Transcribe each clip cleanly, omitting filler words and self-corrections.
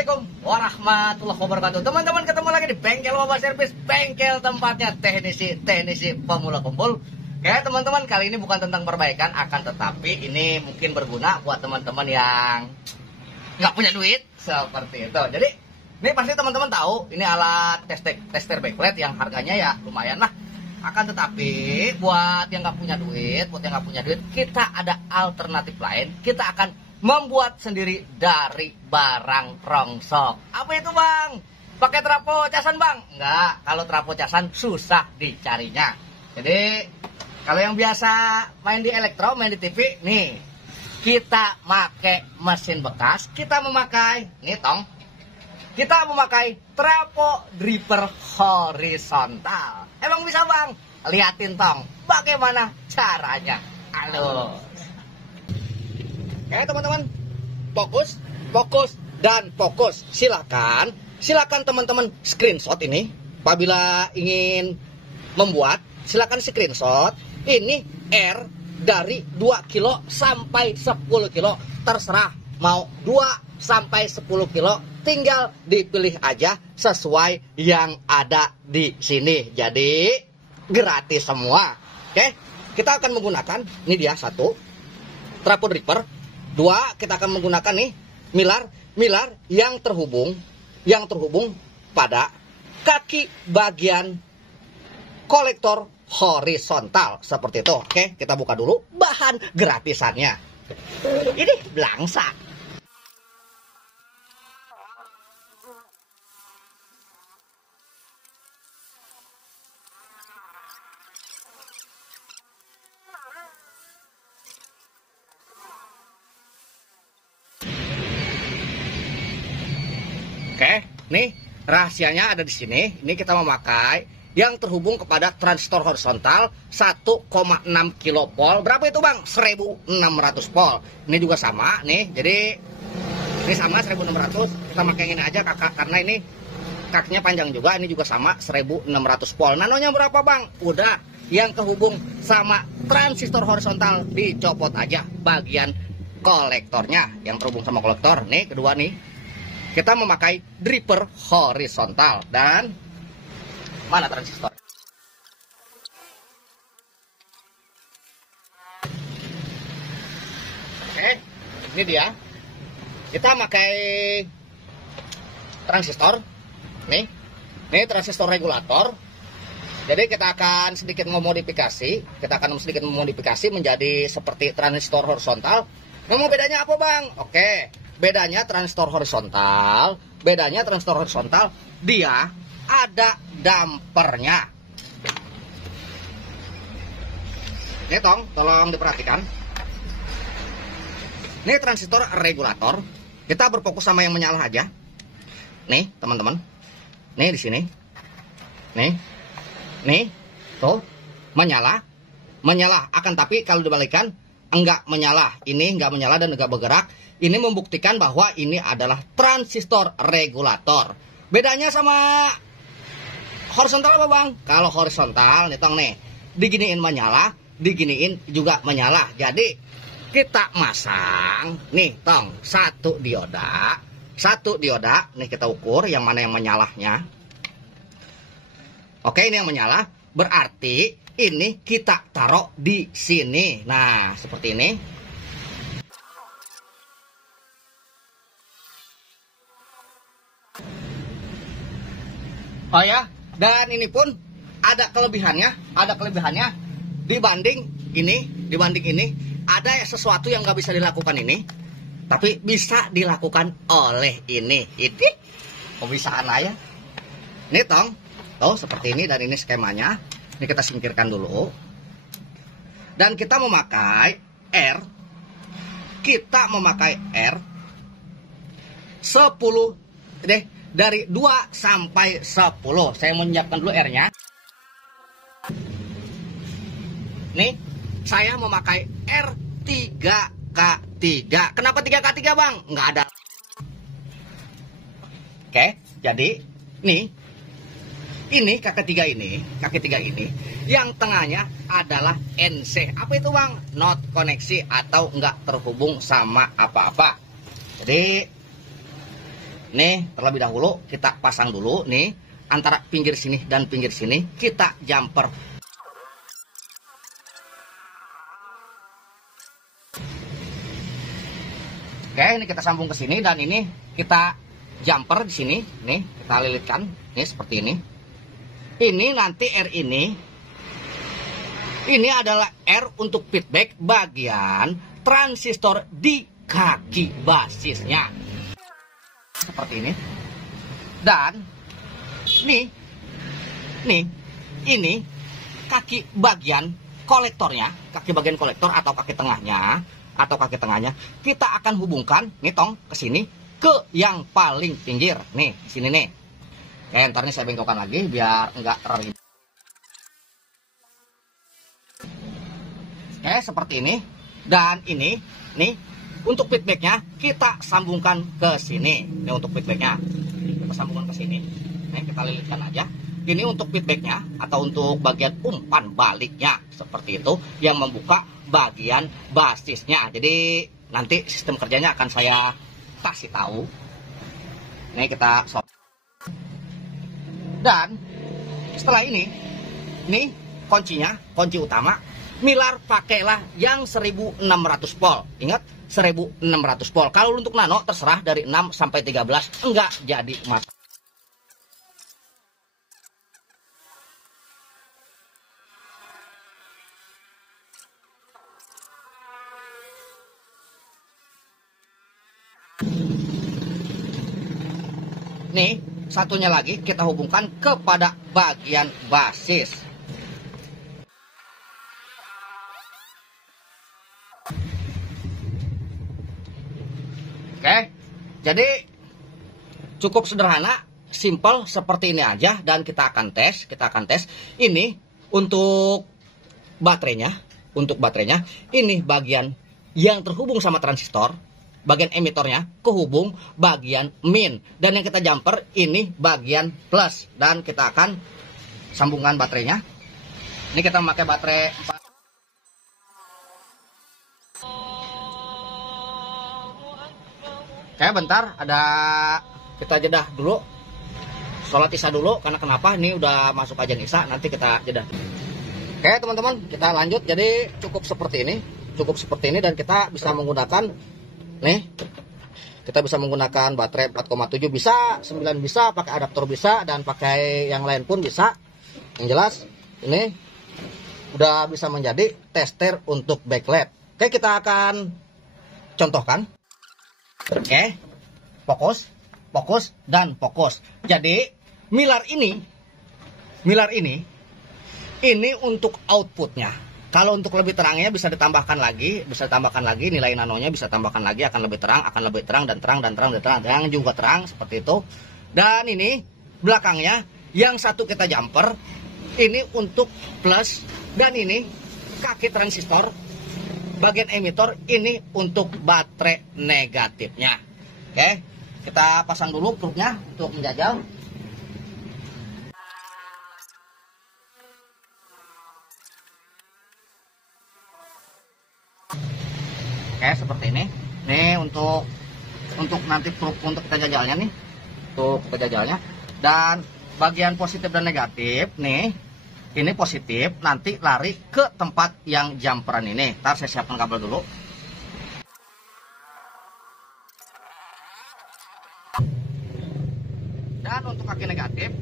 Assalamualaikum warahmatullahi wabarakatuh. Teman-teman, ketemu lagi di Bengkel Wabah Servis, bengkel tempatnya teknisi pemula kumpul. Oke teman-teman, kali ini bukan tentang perbaikan, akan tetapi ini mungkin berguna buat teman-teman yang nggak punya duit seperti itu. Jadi ini pasti teman-teman tahu, ini alat tester backlight yang harganya ya lumayan lah. Akan tetapi buat yang nggak punya duit, kita ada alternatif lain. Kita akan membuat sendiri dari barang rongsok. Apa itu bang? Pakai trapo casan bang? Enggak, kalau trapo casan susah dicarinya. Jadi kalau yang biasa main di elektro, main di TV, nih kita pakai mesin bekas. Kita memakai, nih tong, kita memakai trapo dripper horizontal. Emang bisa bang? Liatin tong, bagaimana caranya. Halo. Oke teman-teman, fokus dan fokus. Silakan teman-teman screenshot ini. Apabila ingin membuat, silakan screenshot. Ini R dari 2 kilo sampai 10 kilo. Terserah mau 2 sampai 10 kilo. Tinggal dipilih aja sesuai yang ada di sini. Jadi gratis semua. Oke, kita akan menggunakan, ini dia satu, trapo dripper. 2, kita akan menggunakan nih milar yang terhubung pada kaki bagian kolektor horizontal seperti itu. Oke, kita buka dulu bahan gratisannya. Ini belangsa. Oke, nih rahasianya ada di sini. Ini kita memakai yang terhubung kepada transistor horizontal 1,6 kilopol. Berapa itu bang? 1600 volt. Ini juga sama nih. Jadi ini sama 1600. Kita pakai ini aja kakak, karena ini kakinya panjang juga. Ini juga sama 1600 volt. Nanonya berapa bang? Udah, yang kehubung sama transistor horizontal dicopot aja bagian kolektornya. Yang terhubung sama kolektor. Nih kedua nih, kita memakai dripper horizontal. Dan mana transistor? Oke, ini dia. Kita pakai transistor. Nih transistor regulator. Jadi kita akan sedikit memodifikasi. Menjadi seperti transistor horizontal. Ngomong bedanya apa bang? Oke, bedanya transistor horizontal, dia ada dampernya. Ini tolong diperhatikan. Ini transistor regulator. Kita berfokus sama yang menyala aja. Nih teman-teman, nih di sini, nih tuh menyala. Akan tapi kalau dibalikan enggak menyala. Ini enggak menyala dan enggak bergerak. Ini membuktikan bahwa ini adalah transistor regulator. Bedanya sama horizontal apa bang? Kalau horizontal nih tong nih, diginiin menyala, diginiin juga menyala. Jadi kita masang nih tong satu dioda. Nih kita ukur yang mana yang menyalahnya. Oke, ini yang menyala. Berarti ini kita taruh di sini. Nah seperti ini. Oh ya, dan ini pun ada kelebihannya dibanding ini ada sesuatu yang nggak bisa dilakukan ini, tapi bisa dilakukan oleh ini. Pembisaan ya. Ini tuh seperti ini, dan ini skemanya. Ini kita singkirkan dulu. Dan kita memakai R. 10 deh. Dari 2 sampai 10. Saya menyiapkan dulu R-nya. Nih, saya memakai R3K3. Kenapa 3K3 bang? Nggak ada. Oke, jadi nih, ini kaki 3 ini, yang tengahnya adalah NC. Apa itu bang? Not koneksi atau nggak terhubung sama apa-apa. Jadi Nih, terlebih dahulu kita pasang dulu nih antara pinggir sini dan pinggir sini, kita jumper. Oke, ini kita sambung ke sini dan ini kita jumper di sini, nih kita lilitkan, nih seperti ini. Ini nanti R ini adalah R untuk feedback bagian transistor di kaki basisnya. Seperti ini. Dan ini kaki bagian kolektornya, kaki bagian kolektor atau kaki tengahnya, kita akan hubungkan nih tong ke sini ke yang paling pinggir. Nih, sini nih. Ntar ini saya bengkokkan lagi biar enggak terlalu. Seperti ini. Dan ini nih untuk feedbacknya kita sambungkan ke sini. Ini untuk feedbacknya kita sambungkan ke sini. Nih kita lilitkan aja. Ini untuk feedbacknya atau untuk bagian umpan baliknya seperti itu yang membuka bagian basisnya. Jadi nanti sistem kerjanya akan saya kasih tahu. Nih kita stop. Dan setelah ini kuncinya, kunci utama. Milar pakailah yang 1600 volt. Ingat, 1600 volt. Kalau untuk nano terserah dari 6 sampai 13 enggak jadi masalah. Nih, satunya lagi kita hubungkan kepada bagian basis. Oke, jadi cukup sederhana, simple seperti ini aja dan kita akan tes. Ini untuk baterainya, ini bagian yang terhubung sama transistor, bagian emitornya kehubung bagian min, dan yang kita jumper ini bagian plus, dan kita akan sambungkan baterainya. Ini kita memakai baterai 4. Oke, bentar, kita jedah dulu, sholat isya dulu, karena kenapa, ini udah masuk ajan isya, nanti kita jedah. Oke teman-teman, kita lanjut. Jadi cukup seperti ini, dan kita bisa menggunakan baterai 4,7 bisa, 9 bisa, pakai adaptor bisa, dan pakai yang lain pun bisa. Yang jelas ini udah bisa menjadi tester untuk backlight. Oke, kita akan contohkan. Oke, fokus dan fokus. Jadi milar ini untuk outputnya. Kalau untuk lebih terangnya bisa ditambahkan lagi nilai nanonya, bisa tambahkan lagi, akan lebih terang dan yang juga terang seperti itu. Dan ini belakangnya yang satu kita jumper, ini untuk plus, dan ini kaki transistor bagian emitor ini untuk baterai negatifnya. Oke, kita pasang dulu truknya untuk menjajal. Oke, seperti ini. Nih untuk nanti truk untuk kita jajalnya nih. Untuk kita jajalnya. Dan bagian positif dan negatif nih. Ini positif, nanti lari ke tempat yang jumperan ini. Ntar saya siapkan kabel dulu. Dan untuk kaki negatif,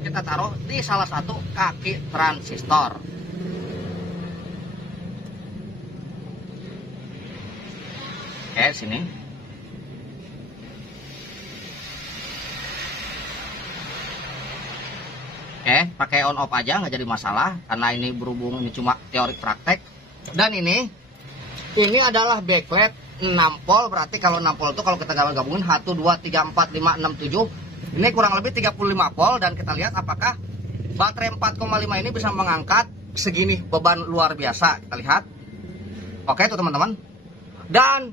kita taruh di salah satu kaki transistor. Oke, sini. Pakai on off aja, nggak jadi masalah, karena ini berhubung ini cuma teori praktek. Dan ini adalah backlight 6 volt, berarti kalau 6 volt itu kalau kita gabungin 1, 2, 3, 4, 5, 6, 7, ini kurang lebih 35 volt. Dan kita lihat apakah baterai 4,5 ini bisa mengangkat segini beban luar biasa. Kita lihat. Oke tuh teman-teman. Dan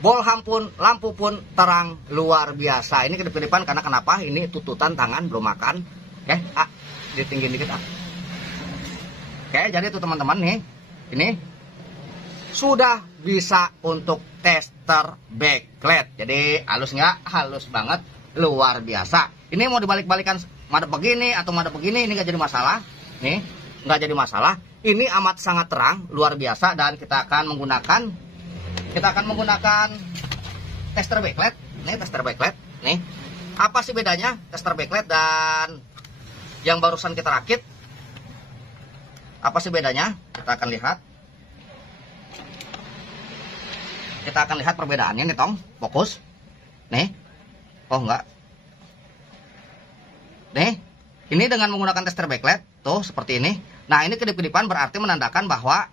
bolham pun, lampu pun terang luar biasa. Ini kedip-kedipan karena kenapa? Ini tututan tangan belum makan. Oke, ditinggiin dikit. Oke, jadi itu teman-teman nih, ini sudah bisa untuk tester backlight. Jadi halus nggak? Halus banget. luar biasa. Ini mau dibalik-balikan madep begini atau madep begini, ini nggak jadi masalah. Nih, nggak jadi masalah. Ini amat sangat terang, luar biasa, dan kita akan menggunakan tester backlight. Nih, tester backlight. Nih, apa sih bedanya tester backlight dan yang barusan kita rakit? Apa sih bedanya? Kita akan lihat. Kita akan lihat perbedaannya nih, Tong. Fokus. Nih. Oh, enggak. Nih. Ini dengan menggunakan tester backlight, tuh seperti ini. Nah, ini kedip-kedipan berarti menandakan bahwa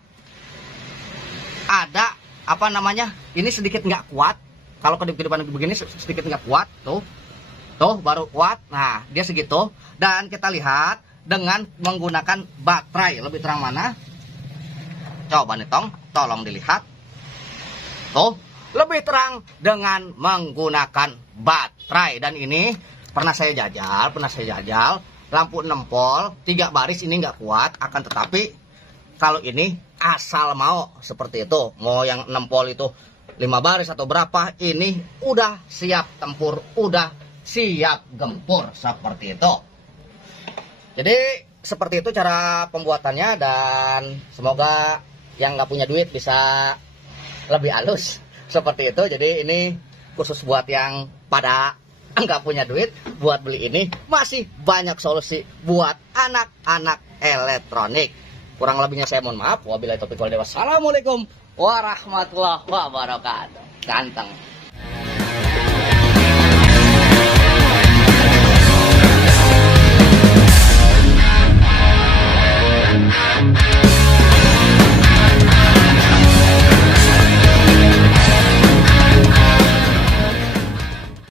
ada apa namanya? Ini sedikit nggak kuat. Kalau kedip-kedipan begini sedikit nggak kuat, tuh. Tuh baru kuat. Nah, dia segitu. Dan kita lihat dengan menggunakan baterai. Lebih terang mana? Coba nih, Tong, tolong dilihat. Tuh, lebih terang dengan menggunakan baterai. Dan ini pernah saya jajal, lampu 6 volt 3 baris ini nggak kuat, akan tetapi kalau ini asal mau seperti itu, mau yang 6 volt itu 5 baris atau berapa, ini udah siap tempur, udah siap gempur seperti itu. Jadi seperti itu cara pembuatannya, dan semoga yang nggak punya duit bisa lebih halus seperti itu. Jadi ini khusus buat yang pada nggak punya duit buat beli ini, masih banyak solusi buat anak-anak elektronik. Kurang lebihnya saya mohon maaf. Wabillahi taufiq wal hidayah. Wassalamualaikum warahmatullahi wabarakatuh. Ganteng.